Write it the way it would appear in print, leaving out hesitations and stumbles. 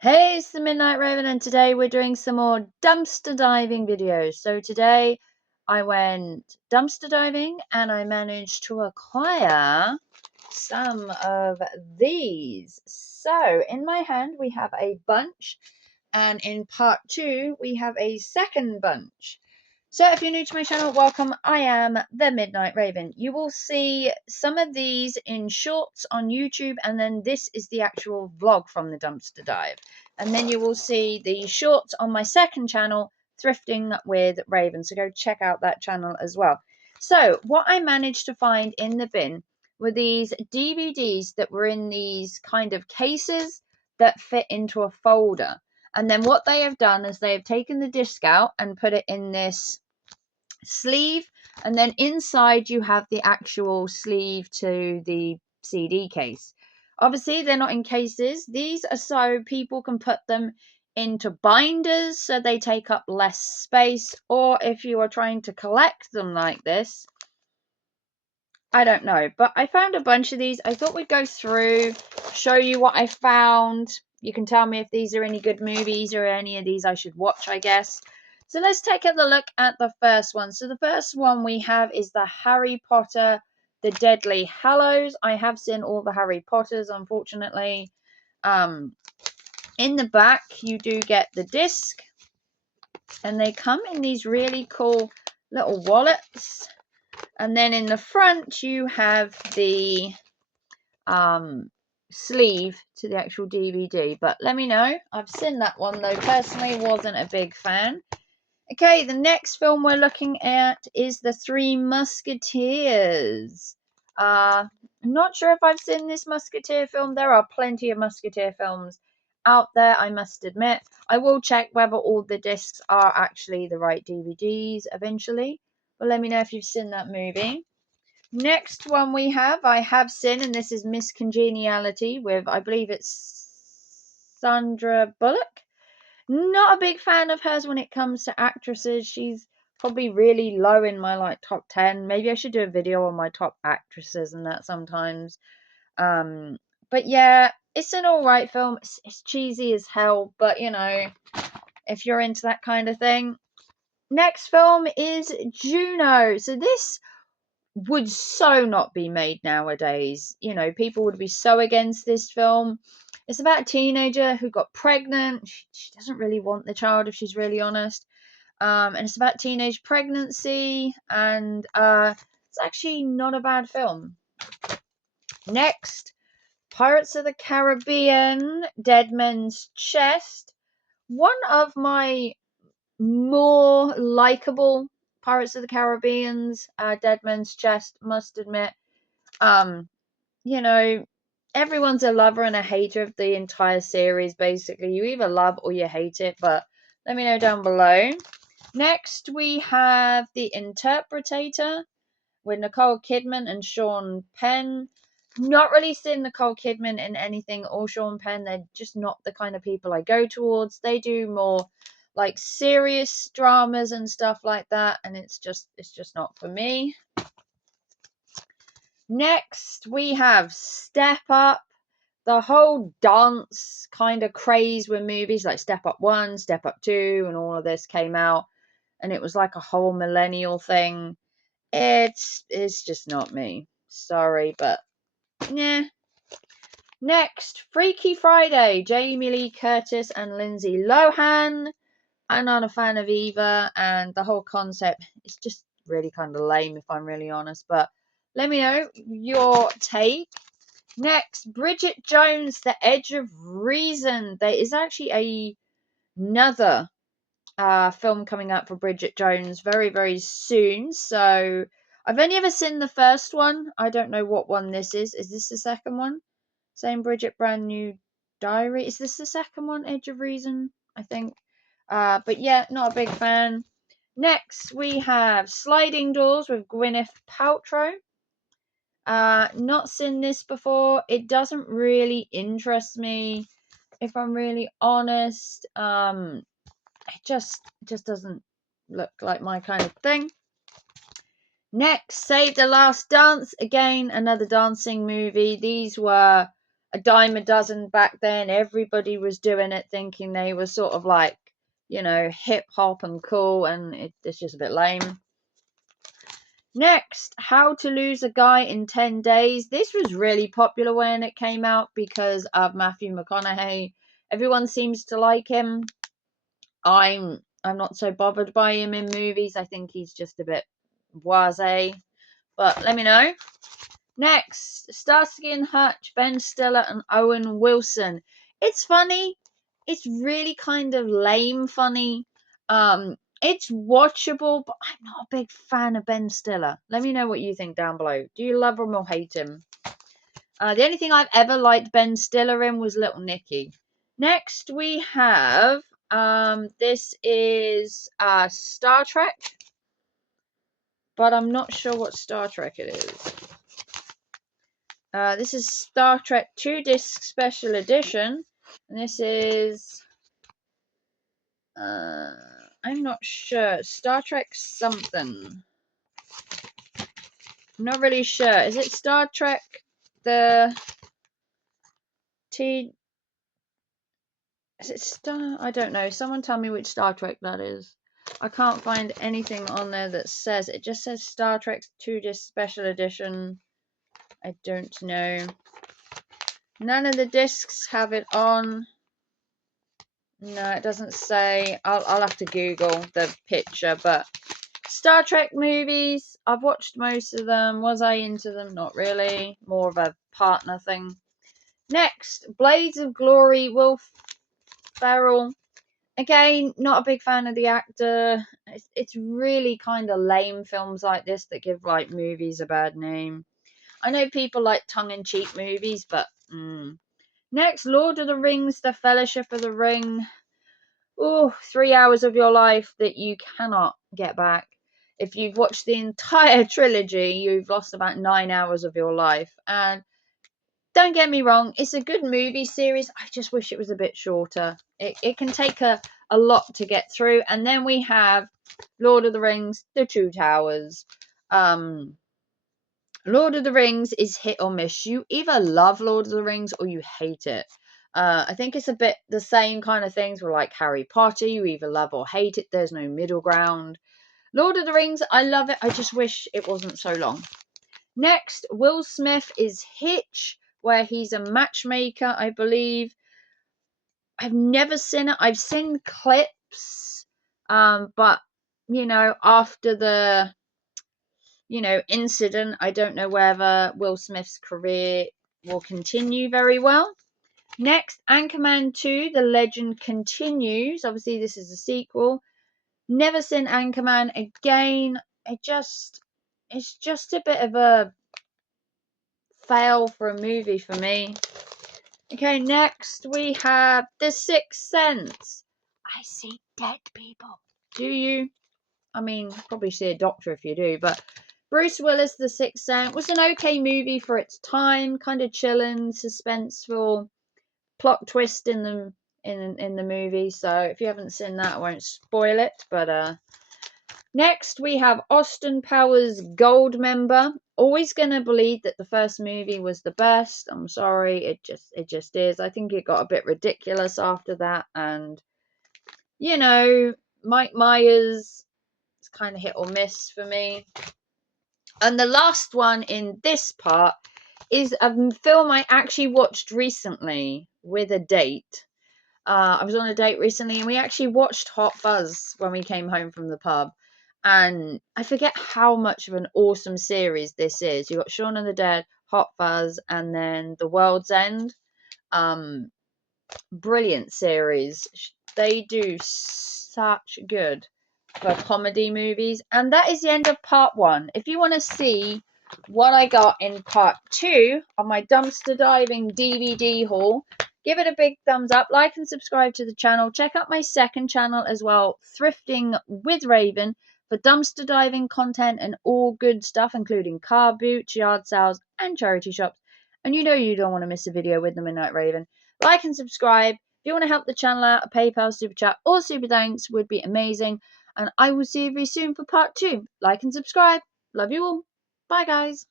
Hey, it's the Midnight Raven, and today we're doing some more dumpster diving videos. So today I went dumpster diving and I managed to acquire some of these. So in my hand we have a bunch, and in part two we have a second bunch. So if you're new to my channel, welcome. I am the Midnight Raven. You will see some of these in shorts on YouTube, and then this is the actual vlog from the dumpster dive. And then you will see the shorts on my second channel, Thrifting with Raven. So go check out that channel as well. So what I managed to find in the bin were these DVDs that were in these kind of cases that fit into a folder. And then what they have done is they have taken the disc out and put it in this sleeve, and then inside you have the actual sleeve to the CD case. Obviously they're not in cases. These are so people can put them into binders so they take up less space, or if you are trying to collect them like this, I don't know, but I found a bunch of these. I thought we'd go through, show you what I found. You can tell me if these are any good movies or any of these I should watch, I guess. So let's take a look at the first one. So the first one we have is the Harry Potter, the Deadly Hallows. I have seen all the Harry Potters, unfortunately. In the back, you do get the disc, and they come in these really cool little wallets. And then in the front, you have the sleeve to the actual DVD. But let me know. I've seen that one, though. Personally, wasn't a big fan. Okay, the next film we're looking at is The Three Musketeers. I'm not sure if I've seen this Musketeer film. There are plenty of Musketeer films out there, I must admit. I will check whether all the discs are actually the right DVDs eventually. But let me know if you've seen that movie. Next one I have seen, and this is Miss Congeniality with, I believe it's Sandra Bullock. Not a big fan of hers when it comes to actresses. She's probably really low in my top 10. Maybe I should do a video on my top actresses and that sometimes. But yeah, it's an alright film. It's cheesy as hell, but you know, if you're into that kind of thing. Next film is Juno. So this would so not be made nowadays. You know, people would be so against this film. It's about a teenager who got pregnant. She doesn't really want the child, if she's really honest. And it's about teenage pregnancy, and it's actually not a bad film. Next, Pirates of the Caribbean, Dead Men's Chest. One of my more likable Pirates of the Caribbean's, Dead Men's Chest, must admit. You know, everyone's a lover and a hater of the entire series, basically. You either love or you hate it, but let me know down below. Next, we have The Interpretator with Nicole Kidman and Sean Penn. Not really seeing Nicole Kidman in anything or Sean Penn. They're just not the kind of people I go towards. They do more like serious dramas and stuff like that, and it's just not for me. Next, we have Step Up. The whole dance kind of craze with movies like Step Up 1, Step Up 2, and all of this came out, and it was like a whole millennial thing. It's just not me. Sorry, but yeah. Next, Freaky Friday. Jamie Lee Curtis and Lindsay Lohan. I'm not a fan of either, and the whole concept is just really kind of lame, if I'm really honest. But let me know your take. Next, Bridget Jones, The Edge of Reason. There is actually another film coming up for Bridget Jones very, very soon. So I've only ever seen the first one. I don't know what one this is. Is this the second one? Same Bridget, brand new diary. Is this the second one? Edge of Reason, I think. But yeah, not a big fan. Next, we have Sliding Doors with Gwyneth Paltrow. Not seen this before. It doesn't really interest me, if I'm really honest. It just doesn't look like my kind of thing. Next, Save the Last Dance. Again, another dancing movie. These were a dime a dozen back then. Everybody was doing it, thinking they were sort of like, you know, hip hop and cool, and it's just a bit lame. Next, How to Lose a Guy in 10 Days. This was really popular when it came out because of Matthew McConaughey. Everyone seems to like him. I'm not so bothered by him in movies. I think he's just a bit blasé. But let me know. Next, Starsky and Hutch, Ben Stiller and Owen Wilson. It's funny. It's really kind of lame funny. It's watchable, but I'm not a big fan of Ben Stiller. Let me know what you think down below. Do you love him or hate him? The only thing I've ever liked Ben Stiller in was Little Nicky. Next, we have this is Star Trek, but I'm not sure what Star Trek it is. This is Star Trek 2-disc special edition, and this is I'm not sure. Star Trek something. I'm not really sure. Is it Star Trek the T? Is it Star? I don't know. Someone tell me which Star Trek that is. I can't find anything on there that says. It just says Star Trek 2-disc special edition. I don't know. None of the discs have it on. No, it doesn't say. I'll have to Google the picture, but Star Trek movies, I've watched most of them. Was I into them? Not really. More of a partner thing. Next, Blades of Glory, Will Ferrell. Again, not a big fan of the actor. It's really kind of lame films like this that give like movies a bad name. I know people like tongue-in-cheek movies, but Next, Lord of the Rings, The Fellowship of the Ring. Oh, 3 hours of your life that you cannot get back. If you've watched the entire trilogy, you've lost about 9 hours of your life. And don't get me wrong, it's a good movie series. I just wish it was a bit shorter. It can take a lot to get through. And then we have Lord of the Rings, The Two Towers. Lord of the Rings is hit or miss. You either love Lord of the Rings or you hate it. I think it's a bit the same kind of things with like Harry Potter. You either love or hate it. There's no middle ground. Lord of the Rings, I love it. I just wish it wasn't so long. Next, Will Smith is Hitch, where he's a matchmaker, I believe. I've never seen it. I've seen clips, but you know, after the incident, I don't know whether Will Smith's career will continue very well. Next, Anchorman 2, The Legend Continues. Obviously, this is a sequel. Never seen Anchorman again. It's just a bit of a fail for a movie for me. Okay, next we have The Sixth Sense. I see dead people. Do you? I mean, probably see a doctor if you do, but Bruce Willis, The Sixth Sense was an okay movie for its time, kind of chilling, suspenseful, plot twist in the movie. So if you haven't seen that, I won't spoil it. But next we have Austin Powers Goldmember. Always gonna believe that the first movie was the best. I'm sorry, it just is. I think it got a bit ridiculous after that, and Mike Myers, it's kind of hit or miss for me. And the last one in this part is a film I actually watched recently with a date. I was on a date recently and we actually watched Hot Fuzz when we came home from the pub. And I forget how much of an awesome series this is. You got Shaun of the Dead, Hot Fuzz, and then The World's End. Brilliant series. They do such good for comedy movies. And that is the end of part 1. If you want to see what I got in part 2 of my dumpster diving DVD haul, give it a big thumbs up, like and subscribe to the channel. Check out my second channel as well, Thrifting with Raven, for dumpster diving content and all good stuff, including car boots, yard sales, and charity shops. And you don't want to miss a video with the Midnight Raven. Like and subscribe. If you want to help the channel out, a PayPal, Super Chat, or Super Thanks would be amazing. And I will see you very soon for part 2. Like and subscribe. Love you all. Bye, guys.